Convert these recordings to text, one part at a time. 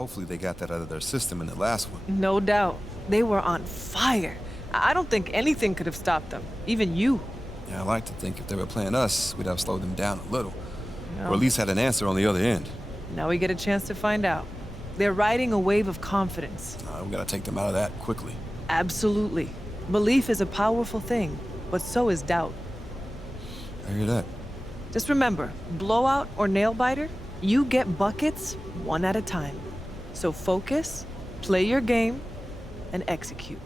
hopefully they got that out of their system in the last one. No doubt. They were on fire. I don't think anything could have stopped them. Even you. Yeah, I like to think if they were playing us, we'd have slowed them down a little. No. Or at least had an answer on the other end. Now we get a chance to find out. They're riding a wave of confidence. We gotta take them out of that quickly. Absolutely. Belief is a powerful thing, but so is doubt. I hear that. Just remember, blowout or nail biter, you get buckets one at a time. So focus, play your game, and execute.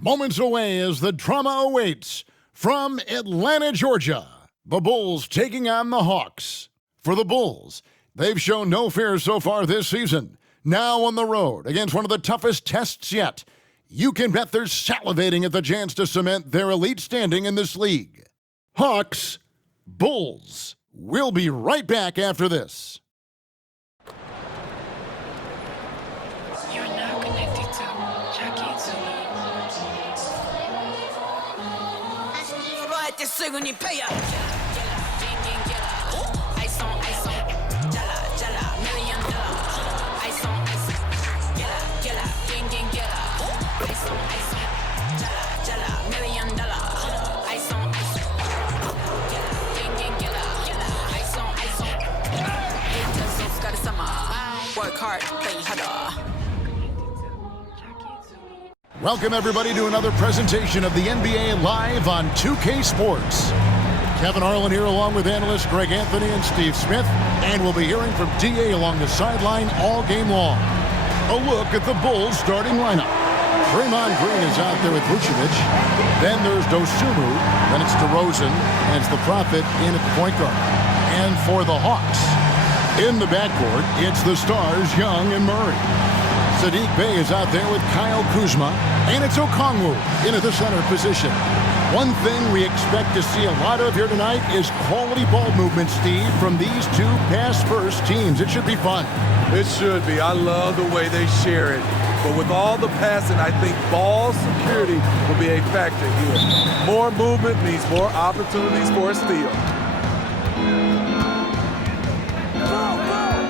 Moments away as the drama awaits from Atlanta, Georgia. The Bulls taking on the Hawks. For the Bulls, they've shown no fear so far this season. Now on the road against one of the toughest tests yet. You can bet they're salivating at the chance to cement their elite standing in this league. Hawks, Bulls. We'll be right back after this. Work hard, play harder. Welcome, everybody, to another presentation of the NBA Live on 2K Sports. Kevin Harlan here along with analysts Greg Anthony and Steve Smith, and we'll be hearing from DA along the sideline all game long. A look at the Bulls starting lineup. Draymond Green is out there with Vucevic. Then there's Dosunmu. Then it's DeRozan, and it's the Prophet in at the point guard. And for the Hawks, in the backcourt, it's the stars Young and Murray. Saddiq Bey is out there with Kyle Kuzma, and it's Okongwu in at the center position. One thing we expect to see a lot of here tonight is quality ball movement, Steve, from these two pass-first teams. It should be fun. It should be. I love the way they share it. But with all the passing, I think ball security will be a factor here. More movement means more opportunities for a steal.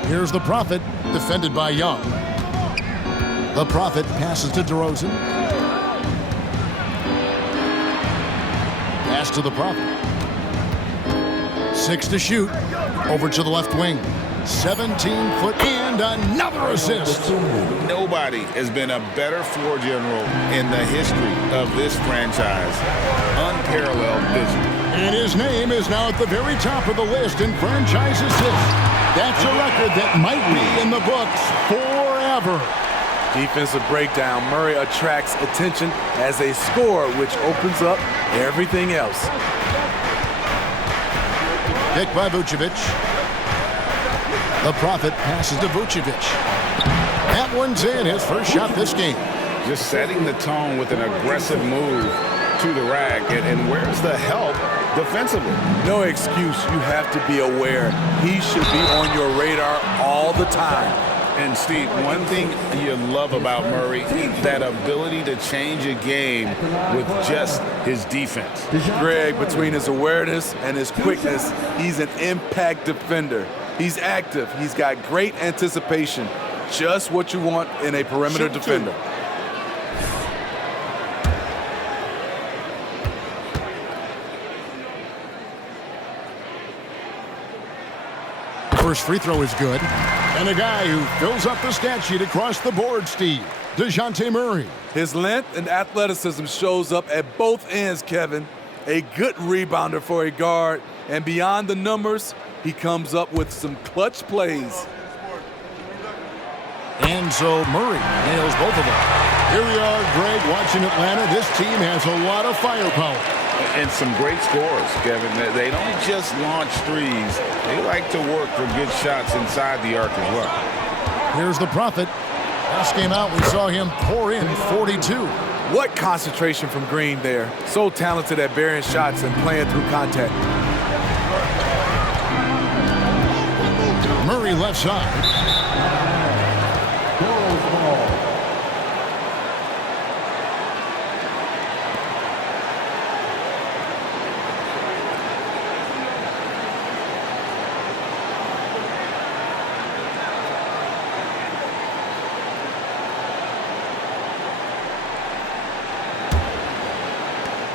Here's the Prophet, defended by Young. The Prophet passes to DeRozan. Pass to the Prophet. 6 to shoot. Over to the left wing. 17-foot and another assist. Nobody has been a better floor general in the history of this franchise. Unparalleled vision. And his name is now at the very top of the list in franchise assists. That's a record that might be in the books forever. Defensive breakdown. Murray attracts attention as a scorer, which opens up everything else. Pick by Vucevic. The Prophet passes to Vucevic. That one's in, his first shot this game. Just setting the tone with an aggressive move to the rack. And where's the help defensively? No excuse. You have to be aware. He should be on your radar all the time. And Steve, one thing you love about Murray, that ability to change a game with just his defense. Greg, between his awareness and his quickness, he's an impact defender. He's active. He's got great anticipation. Just what you want in a perimeter defender. First free throw is good. And a guy who fills up the stat sheet across the board, Steve, DeJounte Murray. His length and athleticism shows up at both ends, Kevin. A good rebounder for a guard. And beyond the numbers, he comes up with some clutch plays. And so Murray nails both of them. Here we are, Greg, watching Atlanta. This team has a lot of firepower. And some great scores, Kevin. They don't just launch threes. They like to work for good shots inside the arc as well. Here's the Prophet. Last game out, we saw him pour in 42. What concentration from Green there. So talented at burying shots and playing through contact. Murray left side.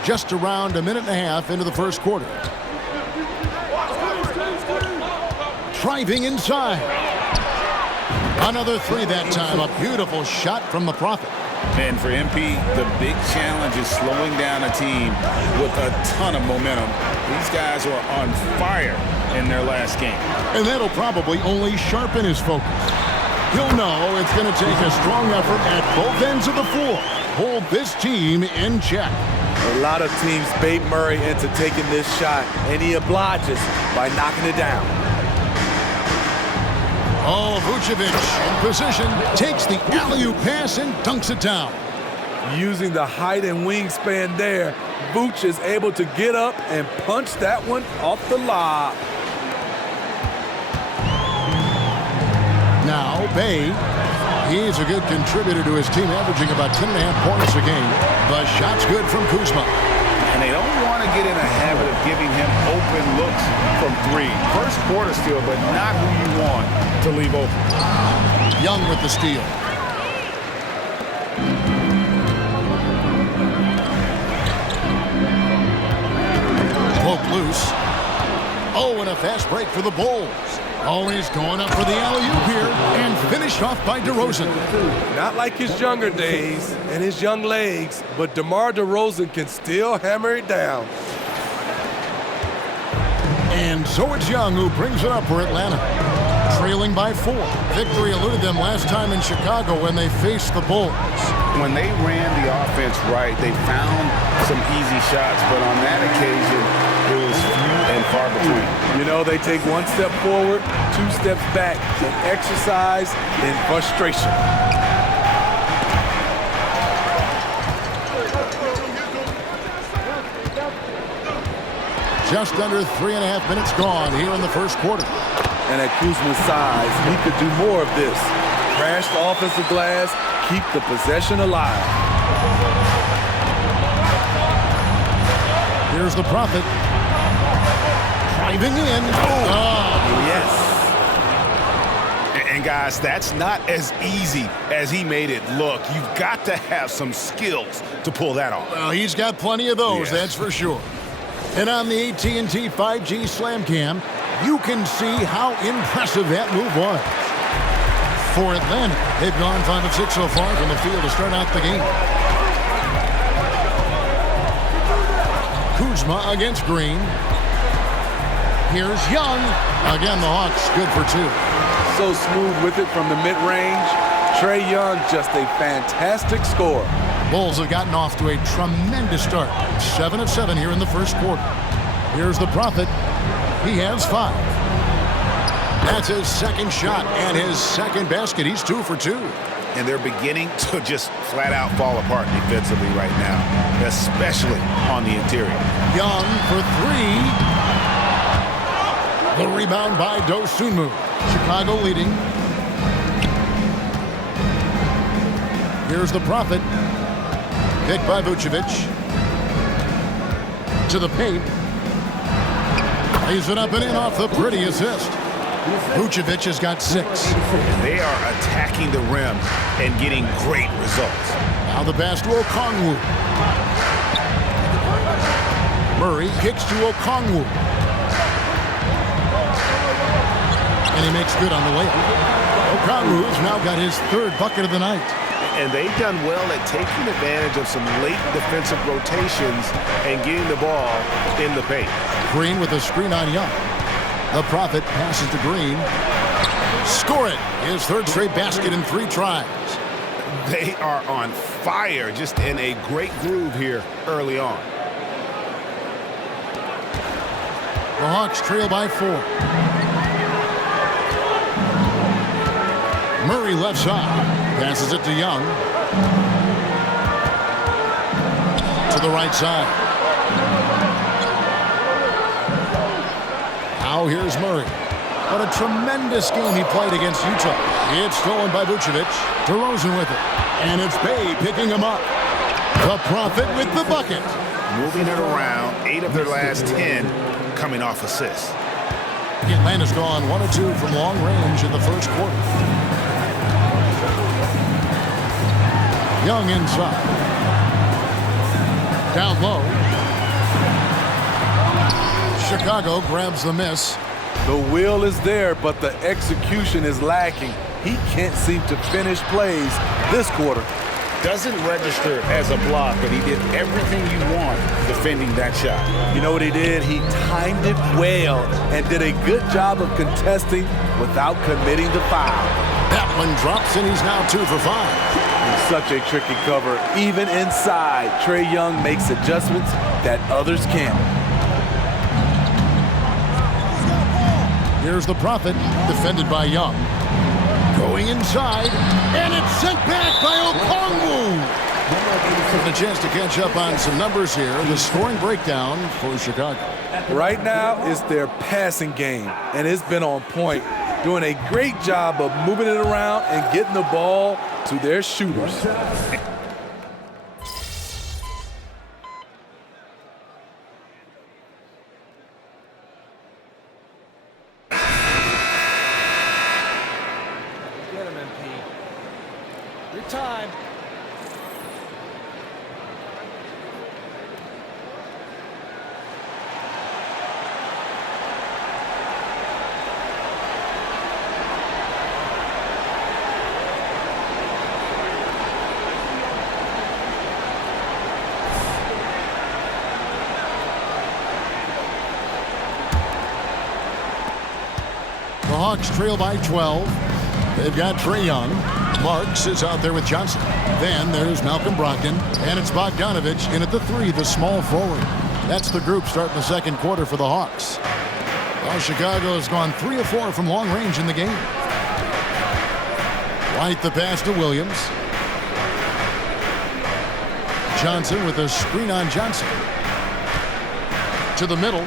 Just around a minute and a half into the first quarter. Driving inside. Another three that time. A beautiful shot from the Prophet. And for MP, the big challenge is slowing down a team with a ton of momentum. These guys are on fire in their last game. And that'll probably only sharpen his focus. He'll know it's going to take a strong effort at both ends of the floor. Hold this team in check. A lot of teams bait Murray into taking this shot, and he obliges by knocking it down. Oh, Vucevic in position, takes the alley-oop pass and dunks it down. Using the height and wingspan there, Vooch is able to get up and punch that one off the lob. Now, Bay, he's a good contributor to his team, averaging about 10.5 points a game. The shot's good from Kuzma. And they don't want to get in a habit of giving him open looks from three. First quarter steal, but not who you want to leave open. Young with the steal. Poke loose. Oh, and a fast break for the Bulls. Always going up for the alley-oop here, and finished off by DeRozan. Not like his younger days and his young legs, but DeMar DeRozan can still hammer it down. And so it's Young who brings it up for Atlanta. Trailing by 4. Victory eluded them last time in Chicago when they faced the Bulls. When they ran the offense right, they found some easy shots, but on that occasion, it was few and far between. You know, they take one step forward, 2 steps back, and exercise in frustration. Just under 3.5 minutes gone here in the first quarter. And at Kuzma's size, he could do more of this. Crash the offensive glass, keep the possession alive. Here's the Prophet. Driving in. Oh, yes. And guys, that's not as easy as he made it look. You've got to have some skills to pull that off. Well, he's got plenty of those, that's for sure. And on the AT&T 5G Slam Cam, you can see how impressive that move was. For Atlanta, they've gone 5 of 6 so far from the field to start out the game. Kuzma against Green. Here's Young. Again, the Hawks good for 2. So smooth with it from the mid-range. Trae Young, just a fantastic scorer. Bulls have gotten off to a tremendous start. 7 of 7 here in the first quarter. Here's the Prophet. He has 5. That's his second shot and his second basket. He's 2 for 2. And they're beginning to just flat out fall apart defensively right now, especially on the interior. Young for 3. The rebound by Dosunmu. Chicago leading. Here's the Prophet. Picked by Vucevic. To the paint. Lays it up and in off the pretty assist. Vucevic has got 6. They are attacking the rim and getting great results. Now the pass to Okongwu. Murray kicks to Okongwu. And he makes good on the layup. Okongwu's now got his 3rd bucket of the night. And they've done well at taking advantage of some late defensive rotations and getting the ball in the paint. Green with a screen on Young. The Prophet passes to Green. Score it. His 3rd straight basket in 3 tries. They are on fire, just in a great groove here early on. The Hawks trail by 4. Murray left side. Passes it to Young. To the right side. Now here's Murray. What a tremendous game he played against Utah. It's stolen by Vucevic. DeRozan with it. And it's Bay picking him up. The Prophet with the bucket. Moving it around, 8 of their last 10 coming off assists. Atlanta's gone 1 of 2 from long range in the first quarter. Young inside. Down low. Chicago grabs the miss. The will is there, but the execution is lacking. He can't seem to finish plays this quarter. Doesn't register as a block, but he did everything you want defending that shot. You know what he did? He timed it well and did a good job of contesting without committing the foul. That one drops, and he's now 2 for 5. It's such a tricky cover. Even inside, Trae Young makes adjustments that others can't. Here's the Prophet, defended by Young. Going inside, and it's sent back by Okongwu. Getting a chance to catch up on some numbers here. The scoring breakdown for Chicago. Right now, it's their passing game, and it's been on point. Doing a great job of moving it around and getting the ball to their shooters. Get him, MP. Your time. The Hawks trail by 12. They've got Trae Young. Marks is out there with Johnson. Then there's Malcolm Brogdon. And it's Bogdanovich in at the 3, the small forward. That's the group starting the second quarter for the Hawks. Well, Chicago has gone 3 of 4 from long range in the game. White the pass to Williams. Johnson with a screen on Johnson. To the middle.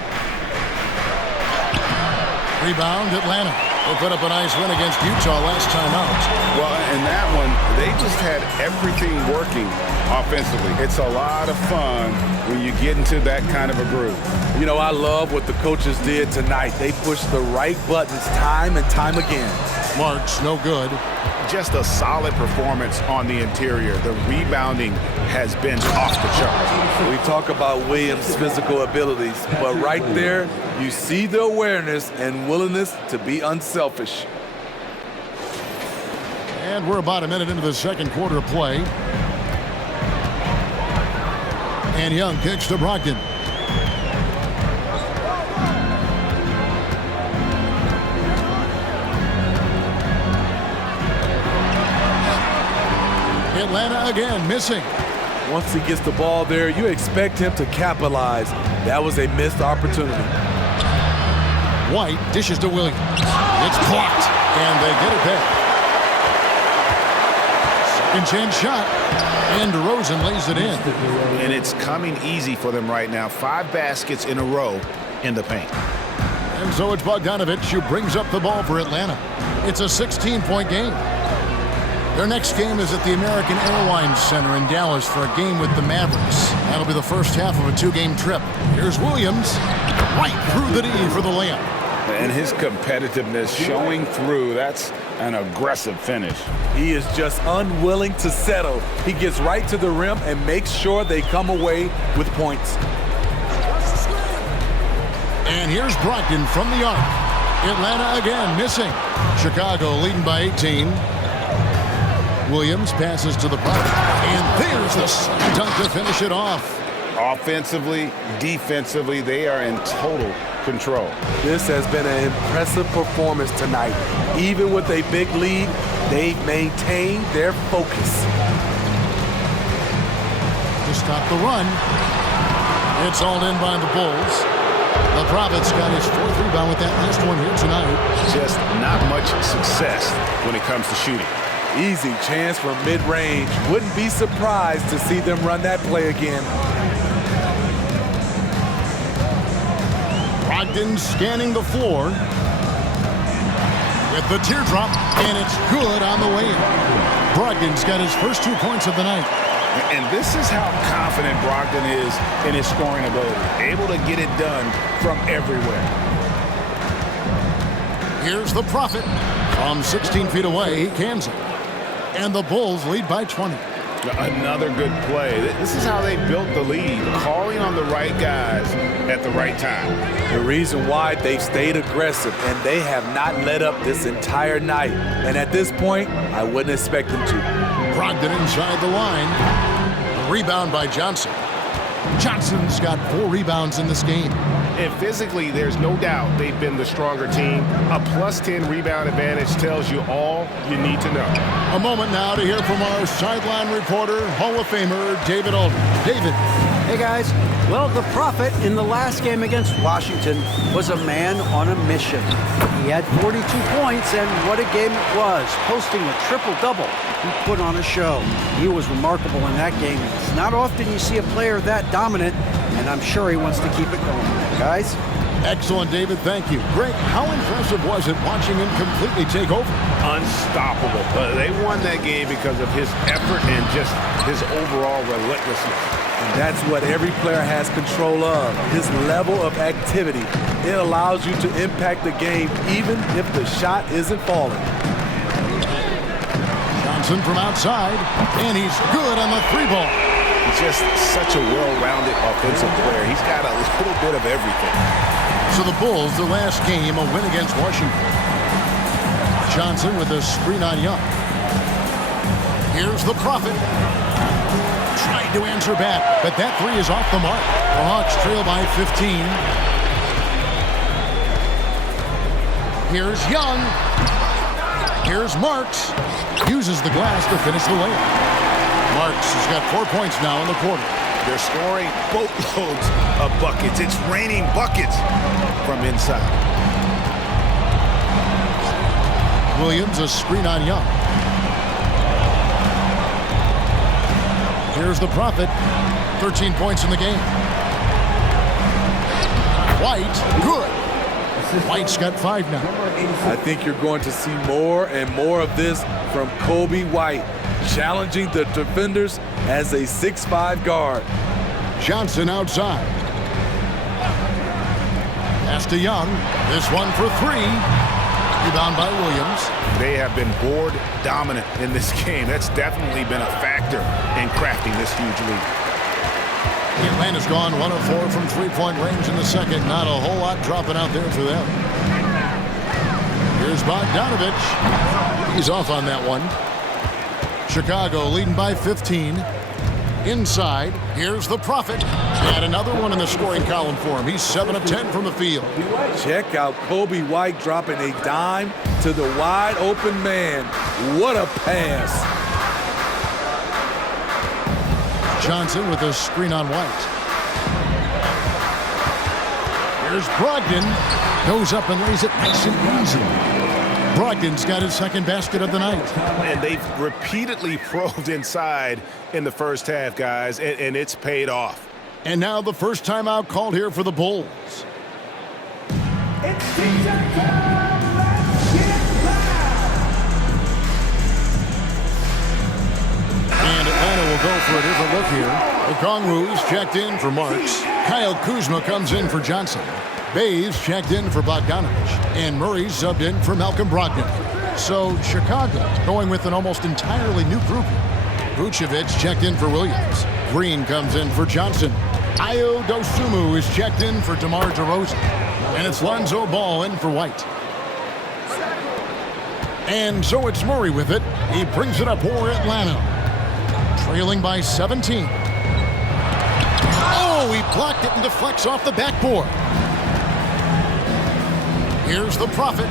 Rebound, Atlanta. They put up a nice win against Utah last time out. Well, in that one, they just had everything working offensively. It's a lot of fun when you get into that kind of a group. You know, I love what the coaches did tonight. They pushed the right buttons time and time again. Marks, no good. Just a solid performance on the interior. The rebounding has been off the charts. We talk about Williams' physical abilities, but right there, you see the awareness and willingness to be unselfish. And we're about a minute into the second quarter of play. And Young kicks to Brogdon. Atlanta again missing. Once he gets the ball there, you expect him to capitalize. That was a missed opportunity. White dishes to Williams. It's blocked, and they get it back. Second chance shot, and DeRozan lays it in. And it's coming easy for them right now. 5 baskets in a row in the paint. And so it's Bogdanovich who brings up the ball for Atlanta. It's a 16-point game. Their next game is at the American Airlines Center in Dallas for a game with the Mavericks. That'll be the first half of a 2-game trip. Here's Williams, right through the D for the layup. And his competitiveness showing through. That's an aggressive finish. He is just unwilling to settle. He gets right to the rim and makes sure they come away with points. And here's Brogdon from the arc. Atlanta again missing. Chicago leading by 18. Williams passes to the Prophet. And there's the slam dunk to finish it off. Offensively, defensively, they are in total control. This has been an impressive performance tonight. Even with a big lead, they've maintained their focus. To stop the run. It's all in by the Bulls. The Prophet's got his 4th rebound with that last one here tonight. Just not much success when it comes to shooting. Easy chance from mid-range. Wouldn't be surprised to see them run that play again. Brogdon scanning the floor with the teardrop, and it's good on the way in. Brogdon's got his first 2 points of the night. And this is how confident Brogdon is in his scoring ability. Able to get it done from everywhere. Here's the Prophet. From 16 feet away, he cans it. And the Bulls lead by 20. Another good play. This is how they built the lead, calling on the right guys at the right time. The reason why they've stayed aggressive, and they have not let up this entire night. And at this point, I wouldn't expect them to. Brogdon inside the line. A rebound by Johnson. Johnson's got 4 rebounds in this game. And physically, there's no doubt they've been the stronger team. A +10 rebound advantage tells you all you need to know. A moment now to hear from our sideline reporter, Hall of Famer David Aldridge. David. Hey, guys. Well, the Prophet in the last game against Washington was a man on a mission. He had 42 points, and what a game it was, posting a triple-double. He put on a show. He was remarkable in that game. It's not often you see a player that dominant, and I'm sure he wants to keep it going. Guys? Excellent, David. Thank you. Greg, how impressive was it watching him completely take over? Unstoppable. They won that game because of his effort and just his overall relentlessness. And that's what every player has control of, his level of activity. It allows you to impact the game even if the shot isn't falling. Johnson from outside, and he's good on the 3-ball. He's just such a well-rounded offensive player. He's got a little bit of everything. So the Bulls, their last game, a win against Washington. Johnson with a screen on Young. Here's the Prophet. Tried to answer back, but that 3 is off the mark. The Hawks trail by 15. Here's Young. Here's Marks. Uses the glass to finish the layup. Marks has got 4 points now in the quarter. They're scoring boatloads of buckets. It's raining buckets from inside. Williams, a screen on Young. Here's the Prophet. 13 points in the game. White, good. White's got 5 now. I think you're going to see more and more of this from Coby White, challenging the defenders as a 6'5" guard. Johnson outside. Pass to Young. This one for 3. Rebound by Williams. They have been board dominant in this game. That's definitely been a factor in crafting this huge lead. Atlanta's gone 1 of 4 from 3-point range in the second. Not a whole lot dropping out there for them. Here's Bogdanovich. He's off on that one. Chicago leading by 15. Inside, here's the Prophet. And another one in the scoring column for him. He's 7 of 10 from the field. Check out Coby White dropping a dime to the wide open man. What a pass. Johnson with a screen on White. Here's Brogdon. Goes up and lays it nice and easy. Brogdon's got his second basket of the night. And they've repeatedly probed inside in the first half, guys, and it's paid off. And now the first timeout called here for the Bulls. It's DJ time. Let's get loud. And Atlanta will go for a different look here. Okongwu's checked in for Marks. Kyle Kuzma comes in for Johnson. Bays checked in for Bogdanovich. And Murray subbed in for Malcolm Brogdon. So Chicago going with an almost entirely new group. Vucevic checked in for Williams. Green comes in for Johnson. Ayo Dosunmu is checked in for DeMar DeRozan. And it's Lonzo Ball in for White. And so it's Murray with it. He brings it up for Atlanta. Trailing by 17. Oh, he blocked it and deflects off the backboard. Here's the Prophet.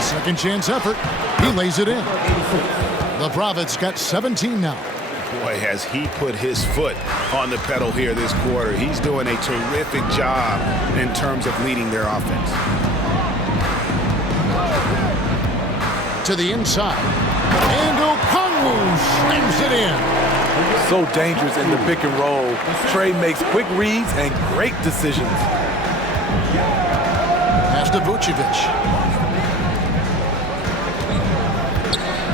Second chance effort. He lays it in. The Prophet's got 17 now. Boy, has he put his foot on the pedal here this quarter. He's doing a terrific job in terms of leading their offense. To the inside. And Okongwu slams it in. So dangerous in the pick and roll. Trey makes quick reads and great decisions. Pass to Vucevic.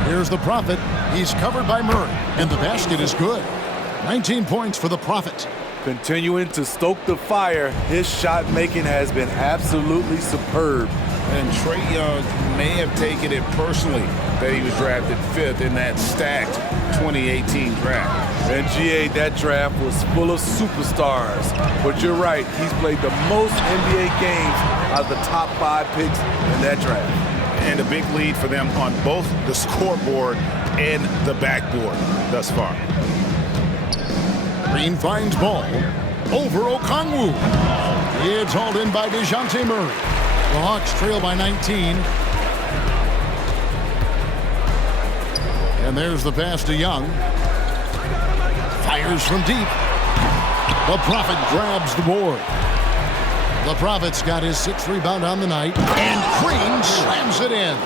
Here's the Prophet. He's covered by Murray, and the basket is good. 19 points for the Prophet. Continuing to stoke the fire, his shot making has been absolutely superb. And Trae Young may have taken it personally that he was drafted 5th in that stacked 2018 draft. And GA, that draft was full of superstars. But you're right, he's played the most NBA games out of the top 5 picks in that draft. And a big lead for them on both the scoreboard and the backboard thus far. Green finds ball over Okongwu. It's hauled in by DeJounte Murray. The Hawks trail by 19. And there's the pass to Young. Fires from deep. The Prophet grabs the board. The Prophet's got his 6th rebound on the night. And Green slams it in.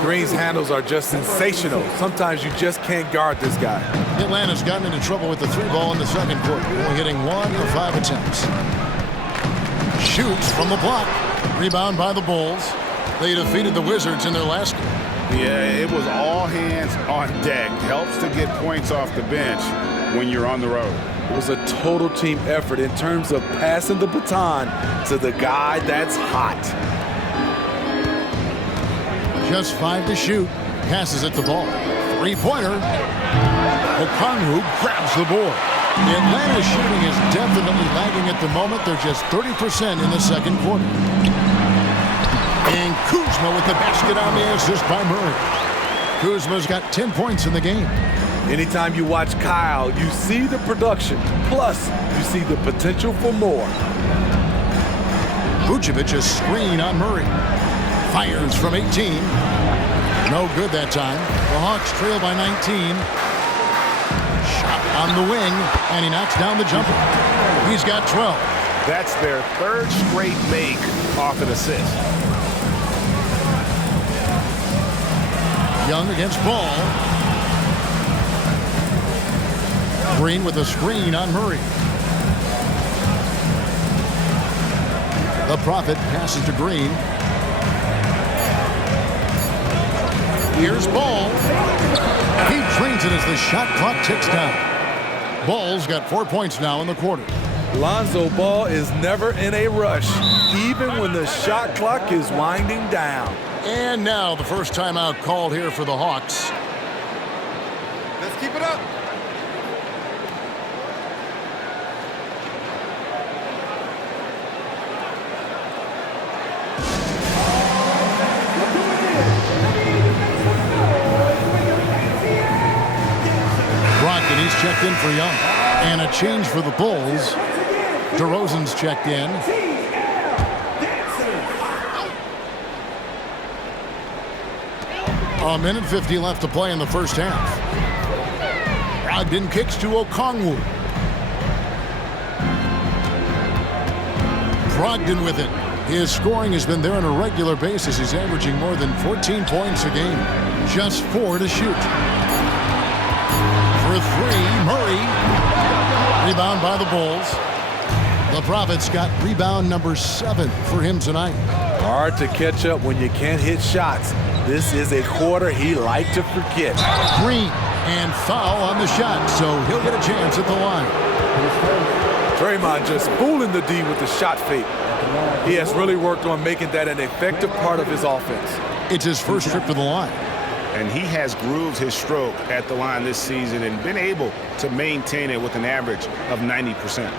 Green's handles are just sensational. Sometimes you just can't guard this guy. Atlanta's gotten into trouble with the 3 ball in the second quarter. Only hitting 1 of 5 attempts. Shoots from the block. Rebound by the Bulls. They defeated the Wizards in their last game. Yeah, it was all hands on deck. Helps to get points off the bench when you're on the road. It was a total team effort in terms of passing the baton to the guy that's hot. Just 5 to shoot. Passes it to Ball. 3-pointer. Okongwu grabs the board. Atlanta's shooting is definitely lagging at the moment. They're just 30% in the second quarter. And Kuzma with the basket on the assist by Murray. Kuzma's got 10 points in the game. Anytime you watch Kyle, you see the production, plus you see the potential for more. Vucevic a screen on Murray. Fires from 18. No good that time. The Hawks trail by 19. Shot on the wing, and he knocks down the jumper. He's got 12. That's their 3rd straight make off an assist. Young against Ball. Green with a screen on Murray. The Prophet passes to Green. Here's Ball. He drains it as the shot clock ticks down. Ball's got 4 points now in the quarter. Lonzo Ball is never in a rush, even when the shot clock is winding down. And now the first timeout called here for the Hawks. Let's keep it up. Brogdon, he's checked in for Young. And a change for the Bulls. DeRozan's checked in. A minute 50 left to play in the first half. Brogdon kicks to Okongwu. Brogdon with it. His scoring has been there on a regular basis. He's averaging more than 14 points a game. Just 4 to shoot. For 3, Murray. Rebound by the Bulls. The Prophet's got rebound number 7 for him tonight. Hard to catch up when you can't hit shots. This is a quarter he liked to forget. Green and foul on the shot, so he'll get a chance at the line. Draymond just fooling the D with the shot fake. He has really worked on making that an effective part of his offense. It's his first trip to the line. And he has grooved his stroke at the line this season and been able to maintain it with an average of 90%.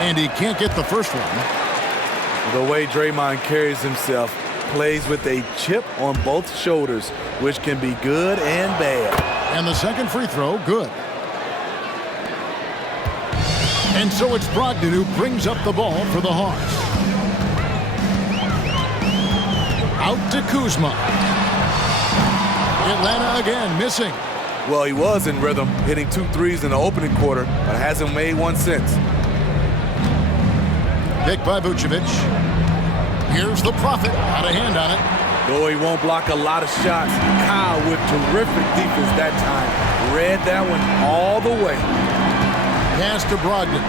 And he can't get the first one. The way Draymond carries himself, plays with a chip on both shoulders, which can be good and bad. And the second free throw, good. And so it's Brogdon who brings up the ball for the Hawks. Out to Kuzma. Atlanta again missing. Well, he was in rhythm, hitting 2 threes in the opening quarter, but hasn't made one since. Picked by Vucevic. Here's the Prophet. Had a hand on it. Though he won't block a lot of shots, Kyle with terrific defense that time. Read that one all the way. Pass to Brogdon.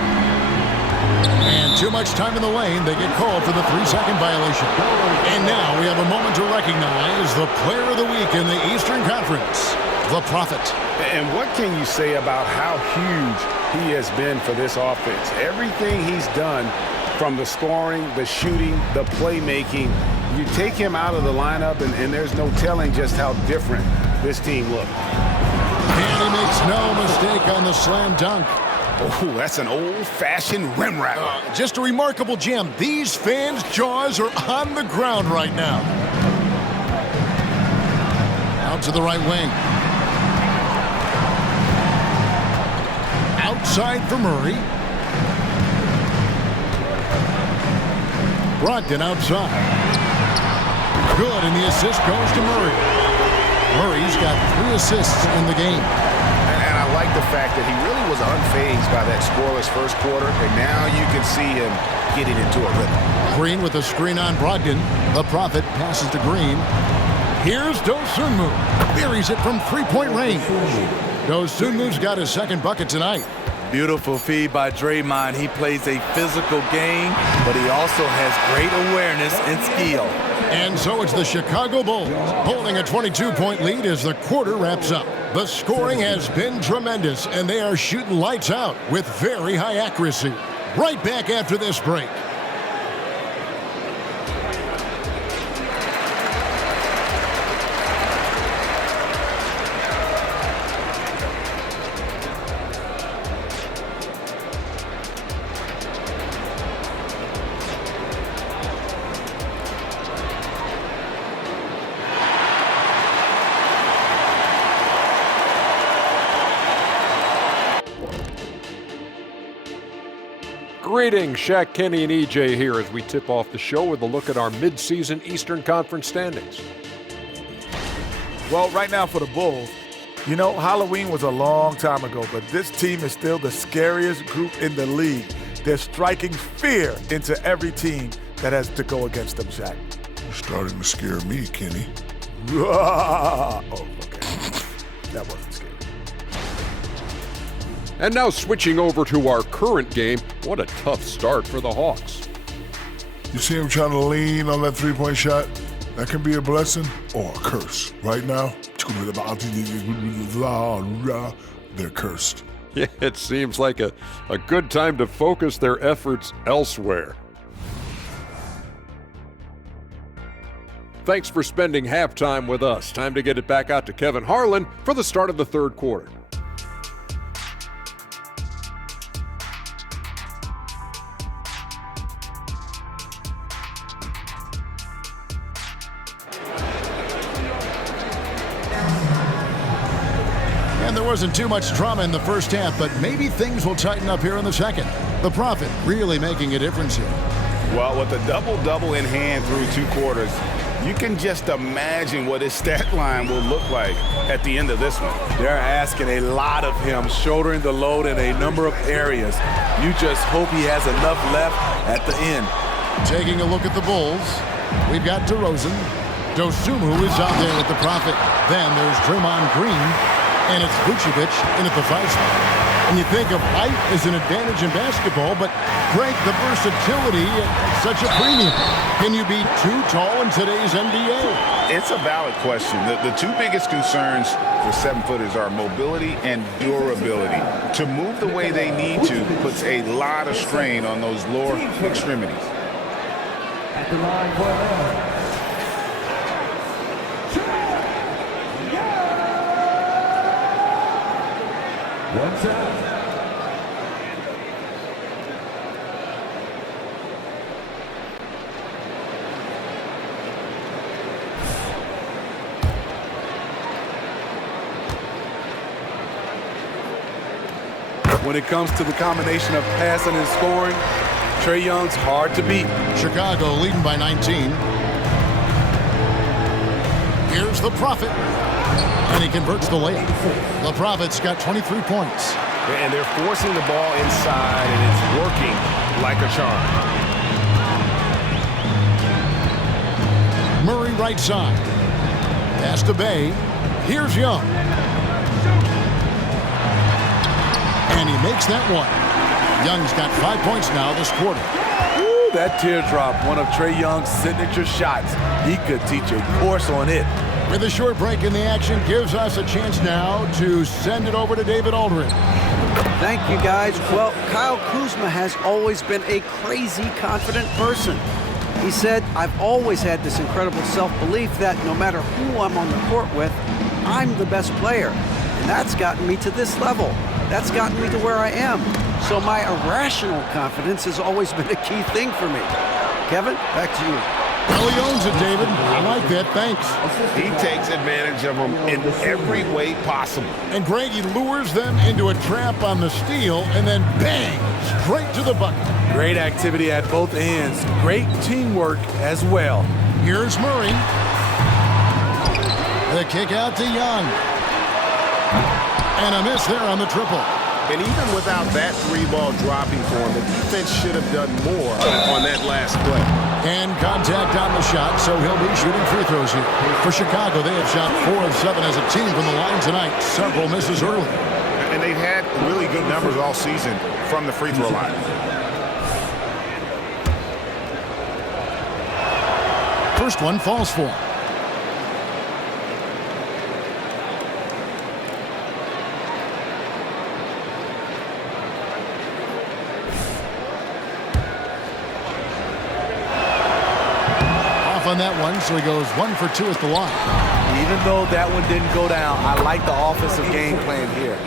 And too much time in the lane. They get called for the 3-second violation. And now we have a moment to recognize the player of the week in the Eastern Conference, the Prophet. And what can you say about how huge he has been for this offense? Everything he's done, from the scoring, the shooting, the playmaking, you take him out of the lineup, and there's no telling just how different this team looked. And he makes no mistake on the slam dunk. Oh, that's an old-fashioned rim wrap. Just a remarkable gem. These fans' jaws are on the ground right now. Out to the right wing. Outside for Murray. Brogdon outside. Good, and the assist goes to Murray. Murray's got 3 assists in the game. And I like the fact that he really was unfazed by that scoreless first quarter, and now you can see him getting into a rhythm. Green with a screen on Brogdon. The Prophet passes to Green. Here's Dosunmu. Buries it from 3-point range. Dosunmu's got his 2nd bucket tonight. Beautiful feed by Draymond. He plays a physical game, but he also has great awareness and skill. And so it's the Chicago Bulls holding a 22-point lead as the quarter wraps up. The scoring has been tremendous, and they are shooting lights out with very high accuracy. Right back after this break. Greetings, Shaq Kenny and EJ here as we tip off the show with a look at our midseason Eastern Conference standings. Well, right now for the Bulls, you know, Halloween was a long time ago, but this team is still the scariest group in the league. They're striking fear into every team that has to go against them, Shaq. You're starting to scare me, Kenny. Oh, okay. That wasn't scary. And now switching over to our current game, what a tough start for the Hawks. You see him trying to lean on that 3-point shot? That can be a blessing or a curse. Right now, they're cursed. Yeah, it seems like a good time to focus their efforts elsewhere. Thanks for spending halftime with us. Time to get it back out to Kevin Harlan for the start of the 3rd quarter. And there wasn't too much drama in the first half, but maybe things will tighten up here in the second. The Prophet really making a difference here. Well, with a double-double in hand through 2 quarters, you can just imagine what his stat line will look like at the end of this one. They're asking a lot of him, shouldering the load in a number of areas. You just hope he has enough left at the end. Taking a look at the Bulls, we've got DeRozan. Dosunmu is out there with the Prophet. Then there's Draymond Green, and it's Vucevic in at the 5 spot. And you think of height as an advantage in basketball, but Greg, the versatility at such a premium. Can you be too tall in today's NBA? It's a valid question. The 2 biggest concerns for 7-footers are mobility and durability. To move the way they need to puts a lot of strain on those lower extremities. At the line for Atlanta. One time. When it comes to the combination of passing and scoring, Trae Young's hard to beat. Chicago leading by 19. Here's the Prophet. And he converts the layup. The Prophet's got 23 points. And they're forcing the ball inside, and it's working like a charm. Murray right side. Pass to Bay. Here's Young. And he makes that one. Young's got 5 points now this quarter. Ooh, that teardrop, one of Trae Young's signature shots. He could teach a course on it. With a short break in the action, gives us a chance now to send it over to David Aldridge. Thank you, guys. Well, Kyle Kuzma has always been a crazy confident person. He said, I've always had this incredible self-belief that no matter who I'm on the court with, I'm the best player. And that's gotten me to this level. That's gotten me to where I am. So my irrational confidence has always been a key thing for me. Kevin, back to you. Well, he owns it, David. I like that. Thanks. He takes advantage of them in every way possible. And Greg, he lures them into a trap on the steal, and then bang, straight to the bucket. Great activity at both ends. Great teamwork as well. Here's Murray. The kick out to Young. And a miss there on the triple. And even without that three-ball dropping for him, the defense should have done more on that last play. And contact on the shot, so he'll be shooting free throws here. For Chicago, they have shot 4 of 7 as a team from the line tonight. Several misses early. And they've had really good numbers all season from the free throw line. First one falls for him. On that one, so he goes 1 for 2 at the line. Even though that one didn't go down, I like the offensive game plan here.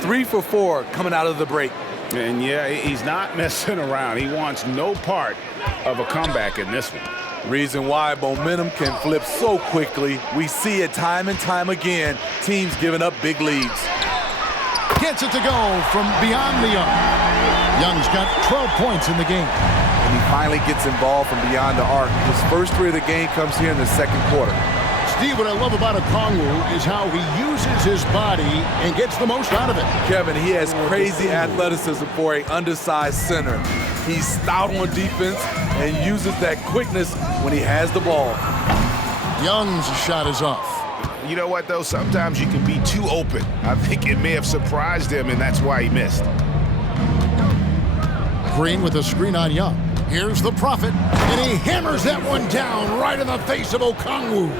3 for 4 coming out of the break. And yeah, he's not messing around. He wants no part of a comeback in this one. Reason why momentum can flip so quickly. We see it time and time again. Teams giving up big leads. Gets it to go from beyond the arc. Young's got 12 points in the game. And he finally gets involved from beyond the arc. His first 3 of the game comes here in the second quarter. Steve, what I love about Okongwu is how he uses his body and gets the most out of it. Kevin, he has crazy athleticism for an undersized center. He's stout on defense and uses that quickness when he has the ball. Young's shot is off. You know what, though? Sometimes you can be too open. I think it may have surprised him, and that's why he missed. Green with a screen on Young. Here's the Prophet, and he hammers that one down right in the face of Okongwu.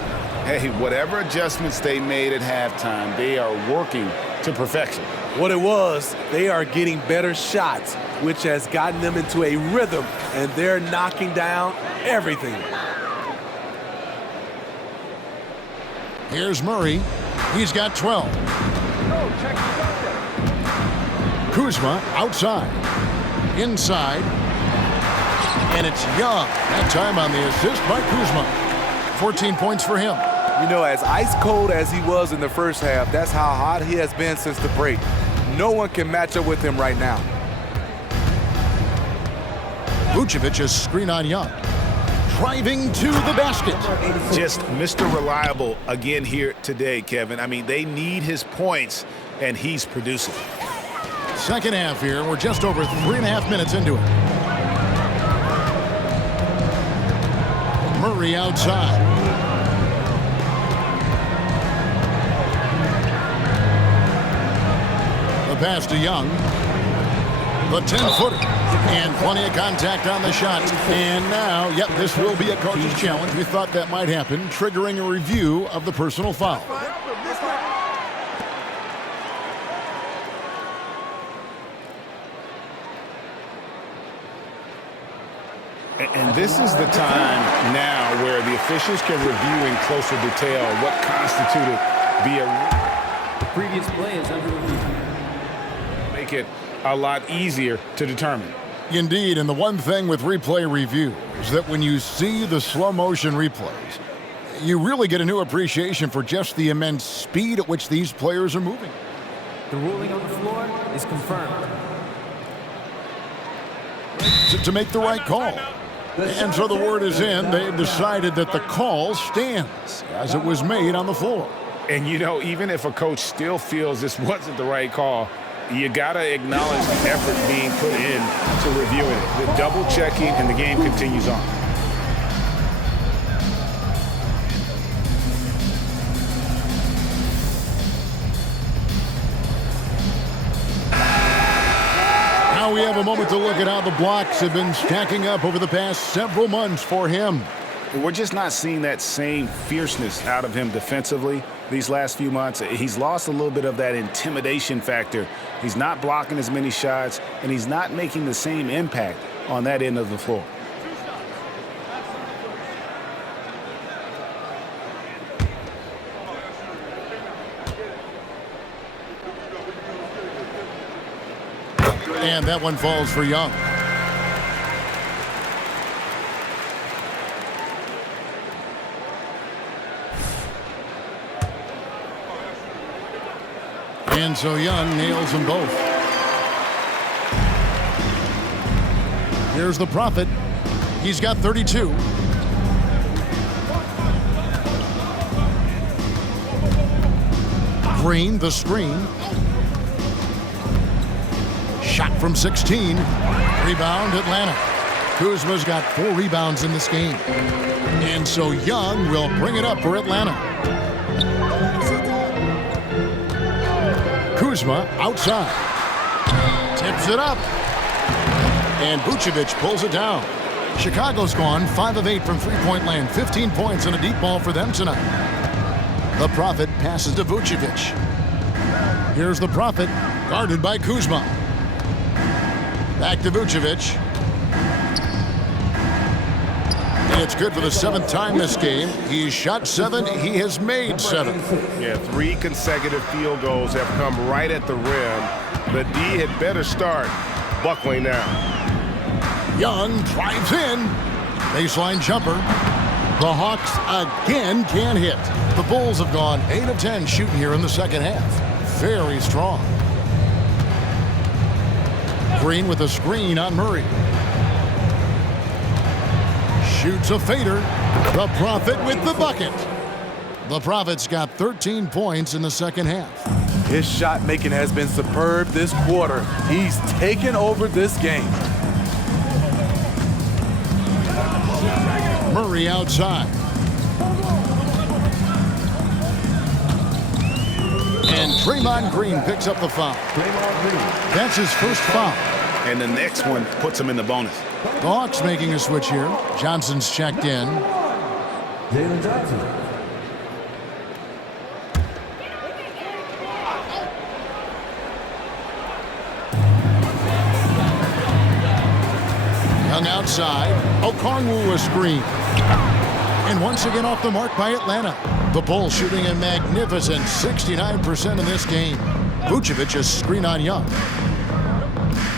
Hey, whatever adjustments they made at halftime, they are working to perfection. What it was, they are getting better shots, which has gotten them into a rhythm, and they're knocking down everything. Here's Murray. He's got 12. Kuzma outside. Inside. And it's Young. That time on the assist by Kuzma. 14 points for him. You know, as ice cold as he was in the first half, that's how hot he has been since the break. No one can match up with him right now. Vucevic's screen on Young. Driving to the basket. Just Mr. Reliable again here today, Kevin. I mean, they need his points, and he's producing. Second half here. We're just over 3.5 minutes into it. Murray outside. The pass to Young. The 10-footer. And plenty of contact on the shot. And now, yep, this will be a coach's challenge. We thought that might happen, triggering a review of the personal foul. And this is the time now where the officials can review in closer detail what constituted the previous play is under review. Make it a lot easier to determine. Indeed, and the one thing with replay review is that when you see the slow motion replays, you really get a new appreciation for just the immense speed at which these players are moving. The ruling on the floor is confirmed. To make the right call. And so the word is in. They've decided that the call stands as it was made on the floor. And, you know, even if a coach still feels this wasn't the right call, you got to acknowledge the effort being put in to reviewing it. The double-checking, and the game continues on. Now we have a moment to look at how the blocks have been stacking up over the past several months for him. We're just not seeing that same fierceness out of him defensively these last few months. He's lost a little bit of that intimidation factor. He's not blocking as many shots, and he's not making the same impact on that end of the floor. And that one falls for Young. And so Young nails them both. Here's the Prophet. He's got 32. Green, the screen. Shot from 16. Rebound, Atlanta. Kuzma's got 4 rebounds in this game. And so Young will bring it up for Atlanta. Kuzma outside. Tips it up. And Vucevic pulls it down. Chicago's gone 5 of 8 from three-point land. 15 points and a deep ball for them tonight. The Prophet passes to Vucevic. Here's the Prophet, guarded by Kuzma. Back to Vucevic. And it's good for the 7th time this game. He's shot 7. He has made 7. Yeah, 3 consecutive field goals have come right at the rim. The D had better start buckling down. Young drives in. Baseline jumper. The Hawks again can't hit. The Bulls have gone 8 of 10 shooting here in the second half. Very strong. Green with a screen on Murray. Shoots a fader. The Prophet with the bucket. The Prophet's got 13 points in the second half. His shot making has been superb this quarter. He's taken over this game. Murray outside. And Draymond Green picks up the foul. That's his first foul. And the next one puts him in the bonus. The Hawks making a switch here. Johnson's checked in. Jalen Johnson. Young outside. Okongwu a screen. And once again off the mark by Atlanta. The Bulls shooting a magnificent 69% in this game. Vucevic a screen on Young.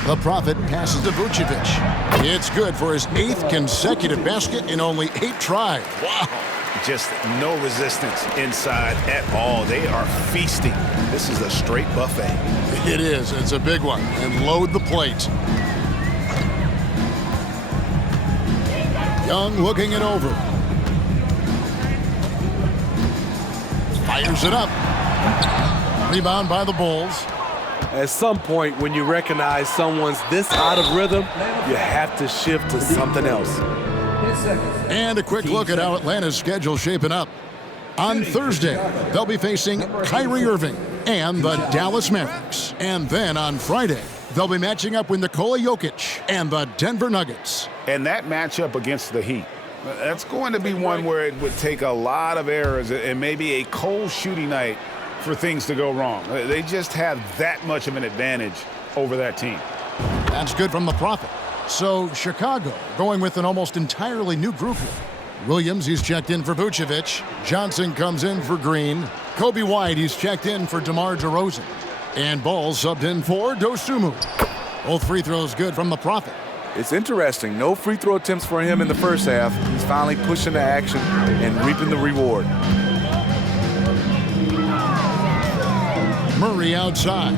The Prophet passes to Vucevic. It's good for his 8th consecutive basket in only 8 tries. Wow. Just no resistance inside at all. They are feasting. This is a straight buffet. It is. It's a big one. And load the plate. Young looking it over. Fires it up. Rebound by the Bulls. At some point, when you recognize someone's this out of rhythm, you have to shift to something else. And a quick look at how Atlanta's schedule shaping up. On Thursday, they'll be facing Kyrie Irving and the Dallas Mavericks. And then on Friday, they'll be matching up with Nikola Jokic and the Denver Nuggets. And that matchup against the Heat, that's going to be one where it would take a lot of errors and maybe a cold shooting night for things to go wrong. They just have that much of an advantage over that team. That's good from the Prophet. So Chicago going with an almost entirely new group here. Williams, he's checked in for Vucevic. Johnson comes in for Green. Kobe White, he's checked in for DeMar DeRozan. And Ball subbed in for Dosunmu. Both free throws good from the Prophet. It's interesting. No free throw attempts for him in the first half. He's finally pushing the action and reaping the reward. Murray outside.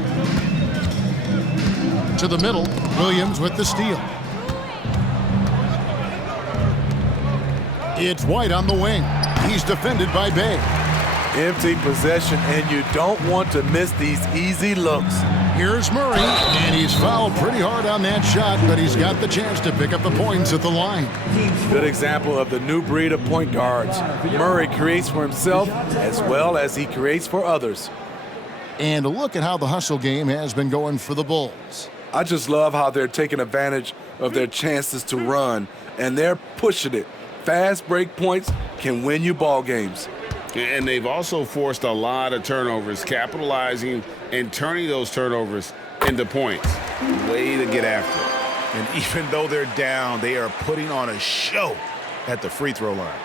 To the middle. Williams with the steal. It's White on the wing. He's defended by Bay. Empty possession, and you don't want to miss these easy looks. Here's Murray, and he's fouled pretty hard on that shot, but he's got the chance to pick up the points at the line. Good example of the new breed of point guards. Murray creates for himself as well as he creates for others. And look at how the hustle game has been going for the Bulls. I just love how they're taking advantage of their chances to run, and they're pushing it. Fast break points can win you ball games. And they've also forced a lot of turnovers, capitalizing and turning those turnovers into points. Way to get after it. And even though they're down, they are putting on a show at the free throw line.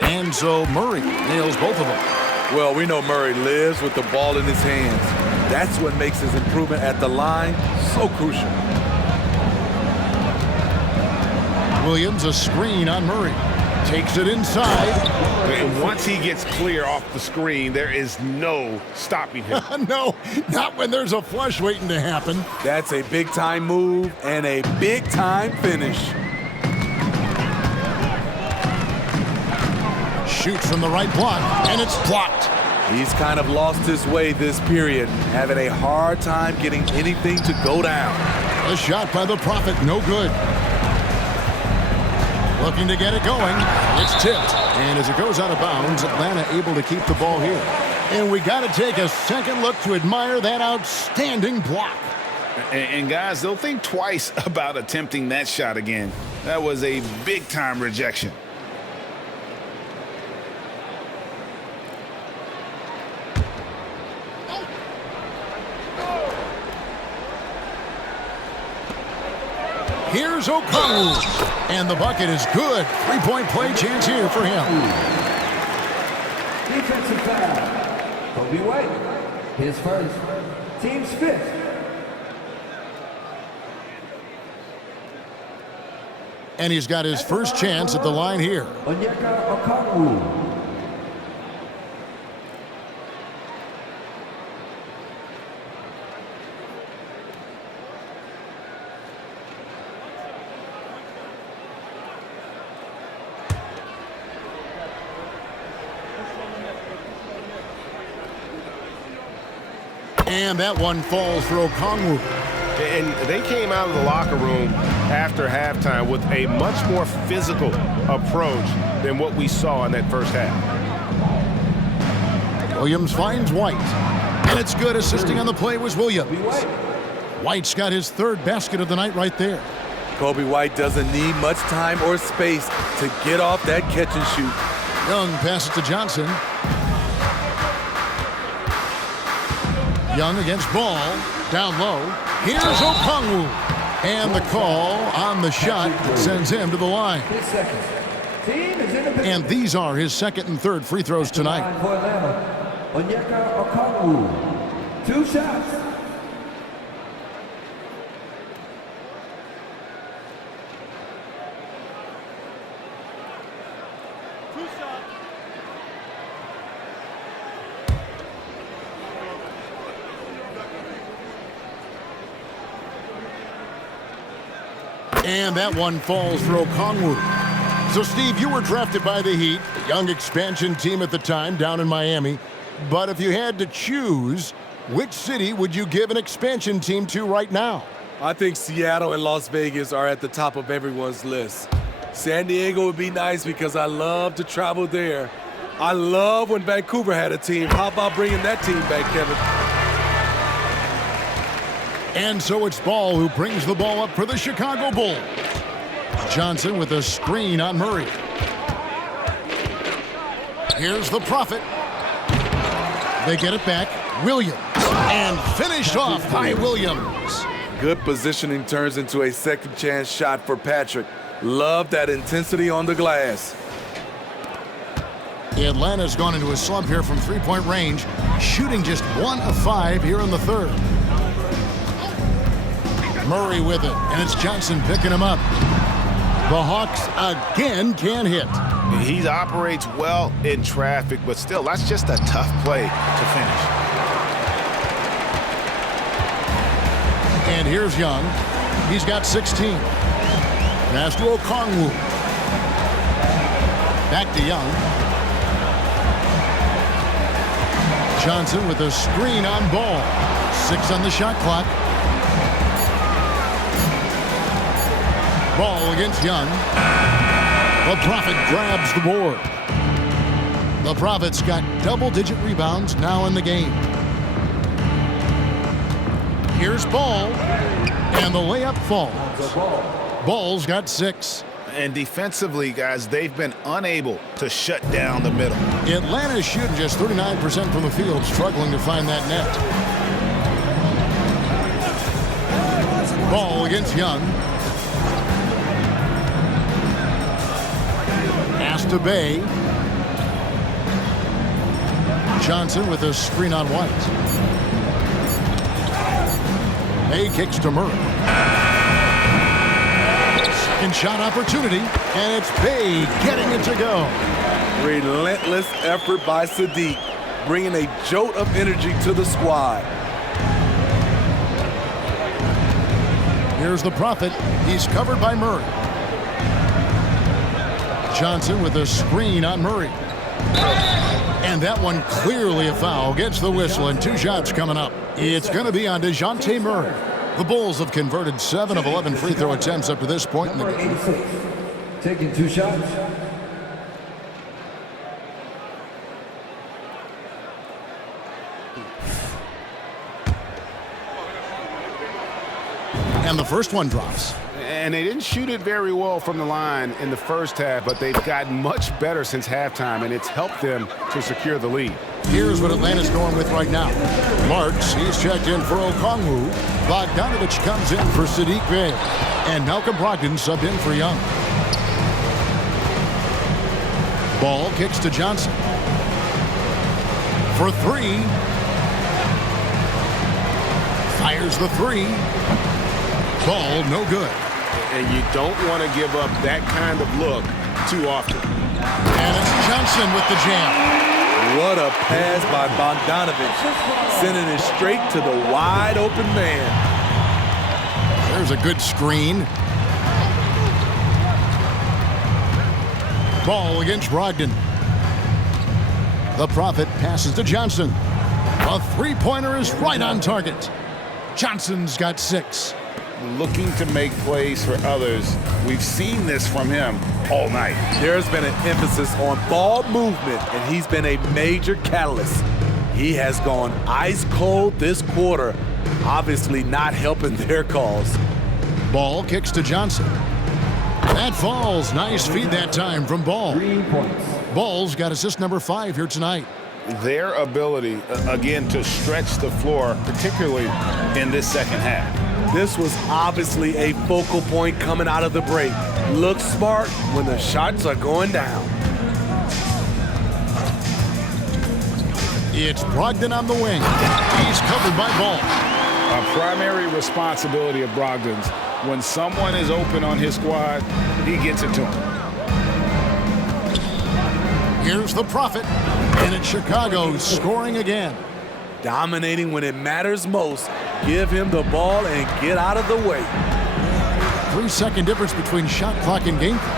And so Murray nails both of them. Well, we know Murray lives with the ball in his hands. That's what makes his improvement at the line so crucial. Williams, a screen on Murray. Takes it inside. And once he gets clear off the screen, there is no stopping him. No, not when there's a flush waiting to happen. That's a big-time move and a big-time finish. Shoots from the right block, and it's blocked. He's kind of lost his way this period, having a hard time getting anything to go down. A shot by the Prophet, no good. Looking to get it going. It's tipped, and as it goes out of bounds, Atlanta able to keep the ball here. And we got to take a second look to admire that outstanding block. And guys, they'll think twice about attempting that shot again. That was a big-time rejection. Here's Okongwu, and the bucket is good. Three-point play chance here for him. Defensive foul. Kobe White. His first. Team's fifth. And he's got his first chance at the line here. Onyeka Okongwu. And that one falls for Okongwu. And they came out of the locker room after halftime with a much more physical approach than what we saw in that first half. Williams finds White. And it's good. Assisting on the play was Williams. White's got his third basket of the night right there. Kobe White doesn't need much time or space to get off that catch and shoot. Young passes to Johnson. Young against Ball. Down low. Here's Okongwu. And the call on the shot sends him to the line. And these are his second and third free throws tonight. Onyeka Okongwu. 2 shots. And that one falls for Okongwu. So, Steve, you were drafted by the Heat, a young expansion team at the time down in Miami. But if you had to choose, which city would you give an expansion team to right now? I think Seattle and Las Vegas are at the top of everyone's list. San Diego would be nice because I love to travel there. I love when Vancouver had a team. How about bringing that team back, Kevin? And so it's Ball who brings the ball up for the Chicago Bulls. Johnson with a screen on Murray. Here's the Prophet. They get it back. Williams. And finished off by Williams. Good positioning turns into a second chance shot for Patrick. Love that intensity on the glass. Atlanta's gone into a slump here from three-point range, shooting just 1 of 5 here in the third. Murray with it, and it's Johnson picking him up. The Hawks again can't hit. He operates well in traffic, but still, that's just a tough play to finish. And here's Young. He's got 16. Pass to Okongwu. Back to Young. Johnson with a screen on Ball. 6 on the shot clock. Ball against Young. The Prophet grabs the board. The Prophet's got double-digit rebounds now in the game. Here's Ball, and the layup falls. Ball's got 6. And defensively, guys, they've been unable to shut down the middle. Atlanta's shooting just 39% from the field, struggling to find that net. Ball against Young. Pass to Bay. Johnson with a screen on White. Bay kicks to Murray. Second shot opportunity, and it's Bay getting it to go. Relentless effort by Sadiq, bringing a jolt of energy to the squad. Here's the Prophet. He's covered by Murray. Johnson with a screen on Murray. And that one clearly a foul. Gets the whistle, and 2 shots coming up. It's going to be on DeJounte Murray. The Bulls have converted 7 of 11 free throw attempts up to this point in the game. Taking 2 shots. And the first one drops. And they didn't shoot it very well from the line in the first half, but they've gotten much better since halftime, and it's helped them to secure the lead. Here's what Atlanta's going with right now. Marks, he's checked in for Okongwu. Bogdanovich comes in for Sadiq Bey. And Malcolm Brogdon subbed in for Young. Ball kicks to Johnson. For 3. Fires the 3. Ball no good. And you don't want to give up that kind of look too often. And it's Johnson with the jam. What a pass by Bogdanovich, sending it straight to the wide open man. There's a good screen. Ball against Brogdon. The Prophet passes to Johnson. A three-pointer is right on target. Johnson's got 6. Looking to make plays for others. We've seen this from him all night. There's been an emphasis on ball movement, and he's been a major catalyst. He has gone ice cold this quarter, obviously not helping their cause. Ball kicks to Johnson. That falls. Nice feed that time from Ball. 3 points. Ball's got assist number 5 here tonight. Their ability, again, to stretch the floor, particularly in this second half. This was obviously a focal point coming out of the break. Look smart when the shots are going down. It's Brogdon on the wing. He's covered by Ball. A primary responsibility of Brogdon's. When someone is open on his squad, he gets it to him. Here's the Prophet. And it's Chicago scoring again. Dominating when it matters most. Give him the ball and get out of the way. 3-second difference between shot clock and game clock.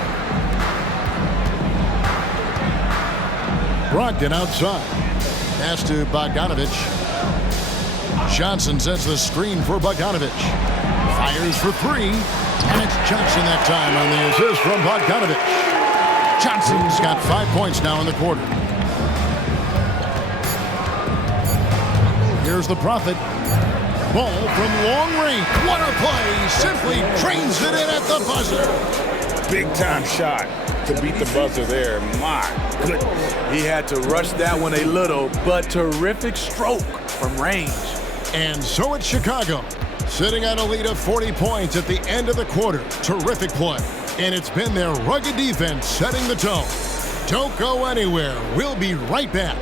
Brogdon outside. Pass to Bogdanovich. Johnson sets the screen for Bogdanovich. Fires for 3. And it's Johnson that time on the assist from Bogdanovich. Johnson's got 5 points now in the quarter. Here's the Prophet. Ball from long range. What a play. Simply trains it in at the buzzer. Big time shot to beat the buzzer there. My goodness. He had to rush that one a little, but terrific stroke from range. And so it's Chicago, sitting at a lead of 40 points at the end of the quarter. Terrific play. And it's been their rugged defense setting the tone. Don't go anywhere. We'll be right back.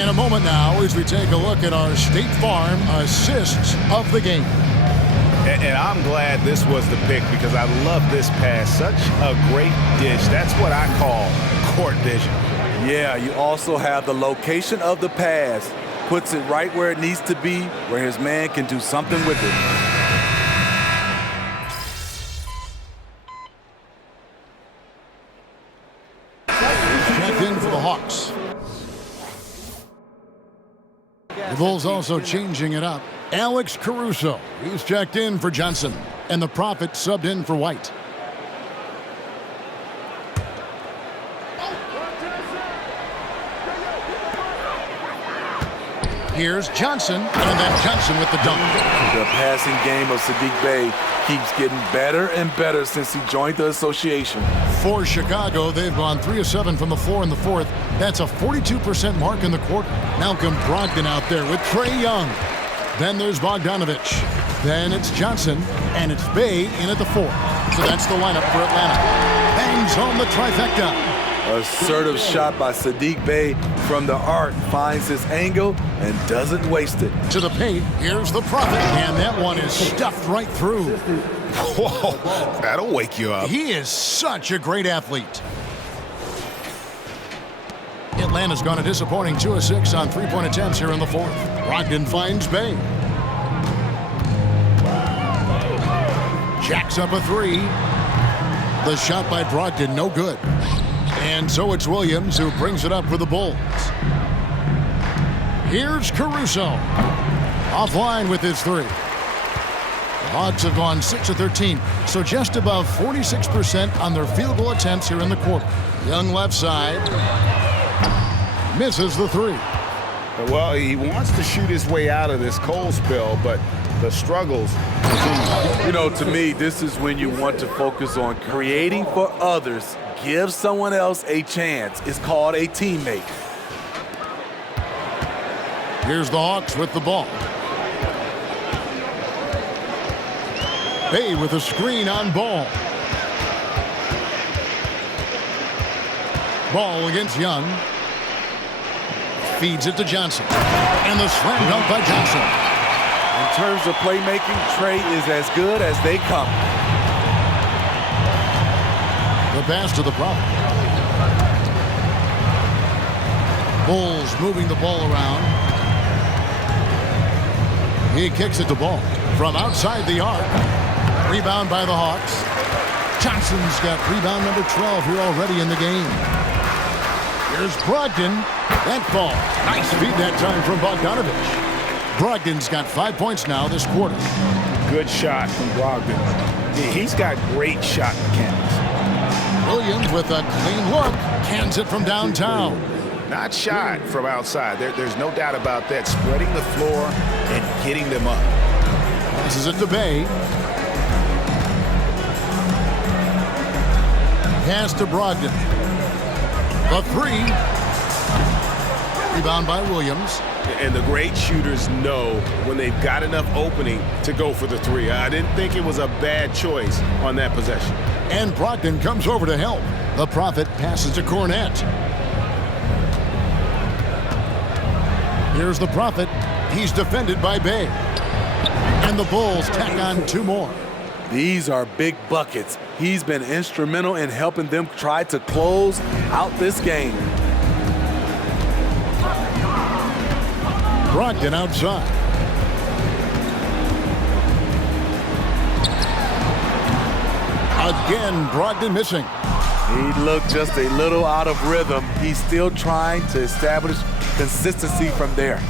And a moment now as we take a look at our State Farm assists of the game. And I'm glad this was the pick because I love this pass. Such a great dish. That's what I call court vision. Yeah, you also have the location of the pass. Puts it right where it needs to be, where his man can do something with it. Checked in for the Hawks. The Bulls also changing it up. Alex Caruso, he's checked in for Johnson. And the Prophet subbed in for White. Here's Johnson, and then Johnson with the dunk. The passing game of Saddiq Bey keeps getting better and better since he joined the association. For Chicago, they've gone 3 of 7 from the floor in the fourth. That's a 42% mark in the quarter. Malcolm Brogdon out there with Trae Young. Then there's Bogdanovich. Then it's Johnson, and it's Bey in at the 4. So that's the lineup for Atlanta. Bangs home the trifecta. Assertive shot by Saddiq Bey from the arc, finds his angle and doesn't waste it. To the paint, here's the Prophet, and that one is stuffed right through. Whoa, that'll wake you up. He is such a great athlete. Atlanta's gone a disappointing 2 of 6 on three-point attempts here in the fourth. Brogdon finds Bey. Jacks up a 3. The shot by Brogdon, no good. And so it's Williams who brings it up for the Bulls. Here's Caruso. Offline with his 3. The Hawks have gone 6 of 13, so just above 46% on their field goal attempts here in the quarter. Young left side. Misses the 3. Well, he wants to shoot his way out of this cold spell, but the struggles continue. You know, to me, this is when you want to focus on creating for others. Give someone else a chance. It's called a teammate. Here's the Hawks with the ball. Bey with a screen on Ball. Ball against Young. Feeds it to Johnson. And the slam dunk by Johnson. In terms of playmaking, Trae is as good as they come. The pass to the Prophet. Bulls moving the ball around. He kicks it to Ball from outside the arc. Rebound by the Hawks. Johnson's got rebound number 12 here already in the game. Here's Brogdon. That ball. Nice feed that time from Bogdanovich. Brogdon's got 5 points now this quarter. Good shot from Brogdon. He's got great shot mechanics. Williams with a clean look. Cans it from downtown. Not shot from outside. There's no doubt about that. Spreading the floor and getting them up. Passes it to Bey. Pass to Brogdon. The 3. Rebound by Williams. And the great shooters know when they've got enough opening to go for the 3. I didn't think it was a bad choice on that possession. And Brogdon comes over to help. The Prophet passes to Cornette. Here's the Prophet. He's defended by Bey. And the Bulls tack on 2 more. These are big buckets. He's been instrumental in helping them try to close out this game. Brogdon outside. Again, Brogdon missing. He looked just a little out of rhythm. He's still trying to establish consistency from there.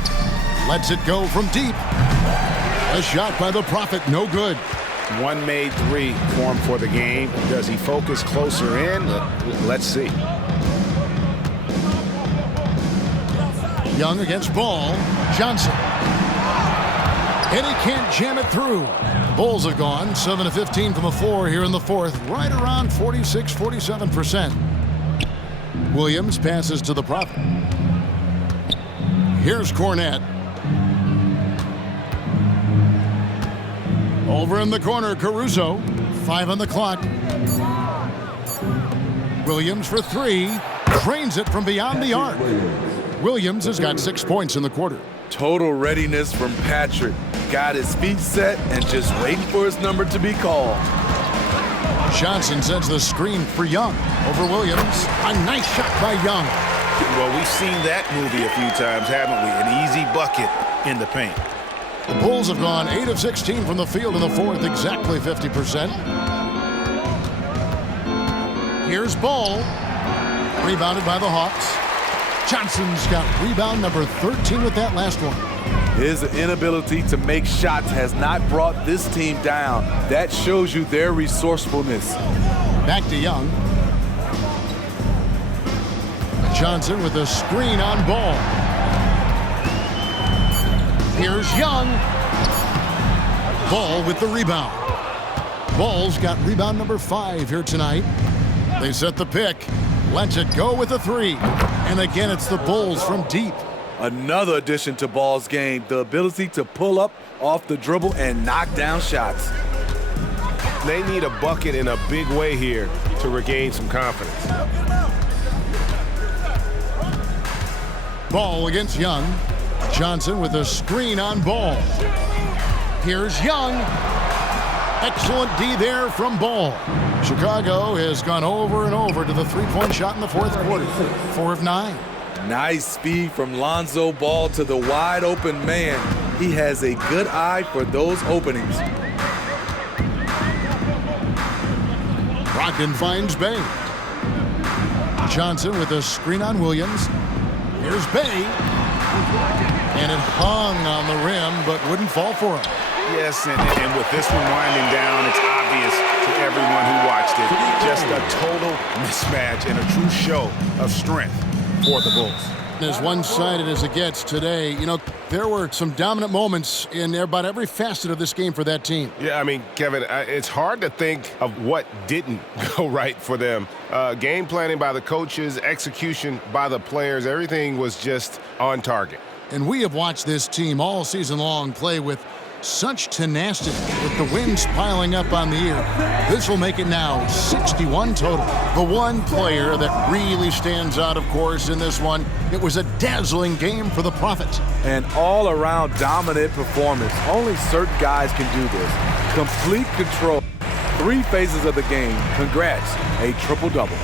Lets it go from deep. A shot by the Prophet, no good. One made 3 for him for the game. Does he focus closer in? Let's see. Young against Ball. Johnson. And he can't jam it through. Bulls have gone 7 of 15 from the floor here in the fourth, right around 46-47%. Williams passes to the Prophet. Here's Cornette. Over in the corner, Caruso. 5 on the clock. Williams for 3. Drains it from beyond the arc. Williams has got 6 points in the quarter. Total readiness from Patrick. Got his feet set and just waiting for his number to be called. Johnson sends the screen for Young over Williams. A nice shot by Young. Well, we've seen that movie a few times, haven't we? An easy bucket in the paint. The Bulls have gone 8 of 16 from the field in the fourth, exactly 50%. Here's Ball. Rebounded by the Hawks. Johnson's got rebound number 13 with that last one. His inability to make shots has not brought this team down. That shows you their resourcefulness. Back to Young. Johnson with a screen on Ball. Here's Young. Ball with the rebound. Ball's got rebound number 5 here tonight. They set the pick. Lets it go with a 3. And again, it's the Bulls from deep. Another addition to Ball's game, the ability to pull up off the dribble and knock down shots. They need a bucket in a big way here to regain some confidence. Ball against Young. Johnson with a screen on Ball. Here's Young. Excellent D there from Ball. Chicago has gone over and over to the three-point shot in the fourth quarter. 4 of 9. Nice speed from Lonzo Ball to the wide open man. He has a good eye for those openings. Brogdon finds Bay. Johnson with a screen on Williams. Here's Bay. And it hung on the rim, but wouldn't fall for him. Yes, and with this one winding down, it's obvious to everyone who watched it. Just a total mismatch and a true show of strength for the Bulls. As one-sided as it gets today, you know, there were some dominant moments in about every facet of this game for that team. Yeah, I mean, Kevin, it's hard to think of what didn't go right for them. Game planning by the coaches, execution by the players, everything was just on target. And we have watched this team all season long play with such tenacity, with the wins piling up on the year. This will make it now 61 total. The one player that really stands out, of course, in this one, it was a dazzling game for the Prophet. An all-around dominant performance. Only certain guys can do this. Complete control. 3 phases of the game. Congrats, a triple-double.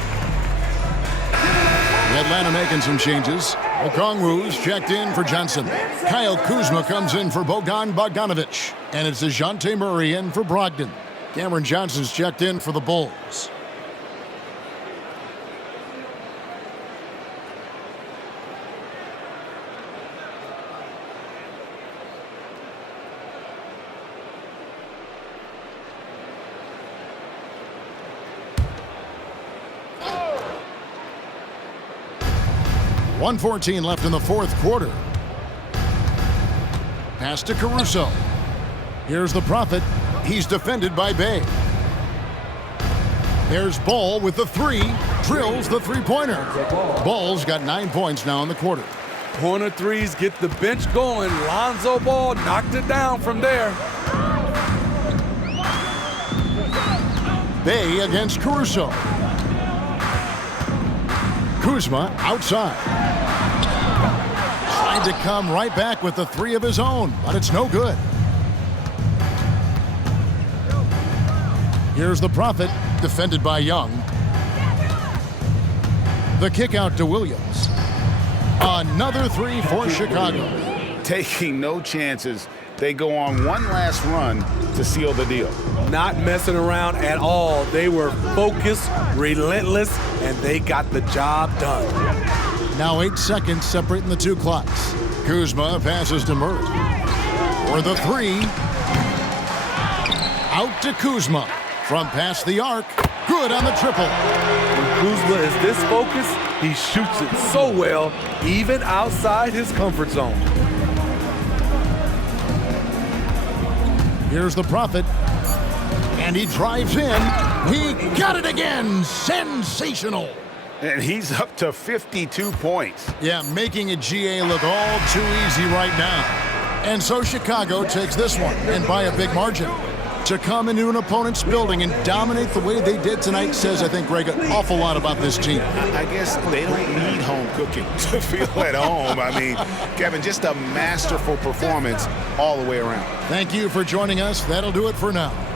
Atlanta making some changes. Okongwu's checked in for Johnson. Kyle Kuzma comes in for Bogan Bogdanovic. And it's DeJounte Murray in for Brogdon. Cameron Johnson's checked in for the Bulls. .114 left in the fourth quarter. Pass to Caruso. Here's the Prophet. He's defended by Bay. There's Ball with the 3. Drills the three-pointer. Ball's got 9 points now in the quarter. Corner threes get the bench going. Lonzo Ball knocked it down from there. Bay against Caruso. Kuzma outside. Tried to come right back with the 3 of his own, but it's no good. Here's the Prophet, defended by Young. The kick out to Williams. Another 3 for Chicago. Taking no chances. They go on one last run to seal the deal. Not messing around at all. They were focused, relentless, and they got the job done. Now 8 seconds separating the 2 clocks. Kuzma passes to Murray. For the 3. Out to Kuzma. From past the arc. Good on the triple. When Kuzma is this focused, he shoots it so well, even outside his comfort zone. Here's the Prophet. And he drives in. He got it again. Sensational. And he's up to 52 points. Yeah, making a GA look all too easy right now. And so Chicago takes this one, and by a big margin. To come into an opponent's building and dominate the way they did tonight says, I think, Greg, an awful lot about this team. I guess they don't need home cooking to feel at home. I mean, Kevin, just a masterful performance all the way around. Thank you for joining us. That'll do it for now.